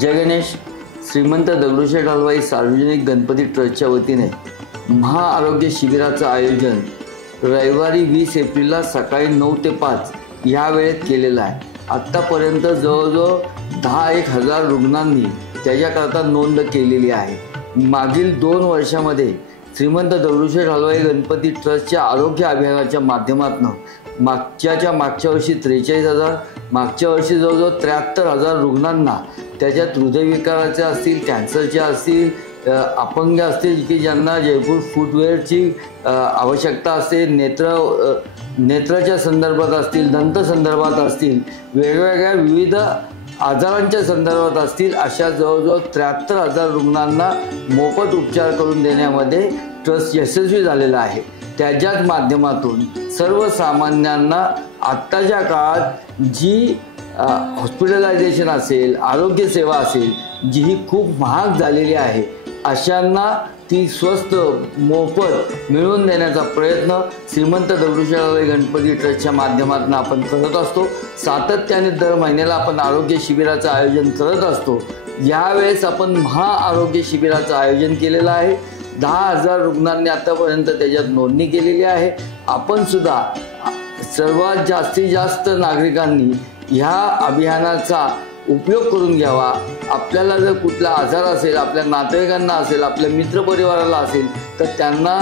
जय गणेश. श्रीमंत दगडूशेठ हलवाई सार्वजनिक गणपती ट्रस्टच्या वतीने महाआरोग्य शिबिराचं आयोजन रविवारी 20 एप्रिलला सकाळी 9 ते 5 या वेळेत केलेलं आहे. आत्तापर्यंत जवळजवळ 10,000 रुग्णांनी त्याच्याकरता नोंद केलेली आहे. मागील 2 वर्षामध्ये श्रीमंत दगडूशेठ हलवाई गणपती ट्रस्टच्या आरोग्य अभियानाच्या माध्यमातून मागच्या वर्षी 43,000, मागच्या वर्षी जवळजवळ 73,000 रुग्णांना त्याच्यात हृदयविकाराचे असतील, कॅन्सरचे असतील, अपंग असतील की ज्यांना जयपूर फुटवेअरची आवश्यकता असते, नेत्राच्या संदर्भात असतील, दंत संदर्भात असतील, वेगवेगळ्या विविध आजारांच्या संदर्भात असतील, अशा जवळजवळ 73,000 रुग्णांना मोफत उपचार करून देण्यामध्ये ट्रस्ट यशस्वी झालेला आहे. त्याच्याच माध्यमातून सर्वसामान्यांना आत्ताच्या काळात जी हॉस्पिटलायझेशन असेल, आरोग्य सेवा असेल, जी ही खूप महाग झालेली आहे, अशांना ती स्वस्त मोफत मिळवून देण्याचा प्रयत्न श्रीमंत दगडूशेठ हलवाई गणपती ट्रस्टच्या माध्यमातून आपण करत असतो. सातत्याने दर महिन्याला आपण आरोग्य शिबिराचं आयोजन करत असतो. यावेळेस आपण महाआरोग्य शिबिराचं आयोजन केलेलं आहे. 10,000 रुग्णांनी आतापर्यंत त्याच्यात नोंदणी केलेली आहे. आपण सुद्धा सर्वात जास्तीत जास्त नागरिकांनी ह्या अभियानाचा उपयोग करून घ्यावा. आपल्याला जर कुठला आजार असेल, आपल्या नातेवाईकांना असेल, आपल्या मित्रपरिवाराला असेल, तर त्यांना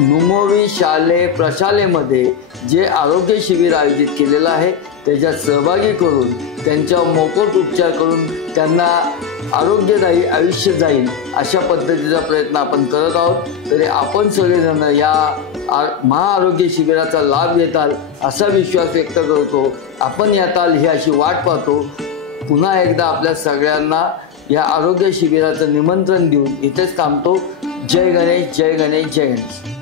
नुमोवी शाले प्रशालेमध्ये जे आरोग्य शिबिर आयोजित केलेलं आहे त्याच्यात सहभागी करून त्यांच्या मोफत उपचार करून त्यांना आरोग्यदायी आयुष्य जाईल अशा पद्धतीचा प्रयत्न आपण करत आहोत. तरी आपण सगळेजण या महाआरोग्य शिबिराचा लाभ घेताल असा विश्वास व्यक्त करतो. आपण याताल ही अशी वाट पाहतो. पुन्हा एकदा आपल्या सगळ्यांना या आरोग्य शिबिराचं निमंत्रण देऊन इथेच थांबतो. जय गणेश, जय गणेश, जय गणेश.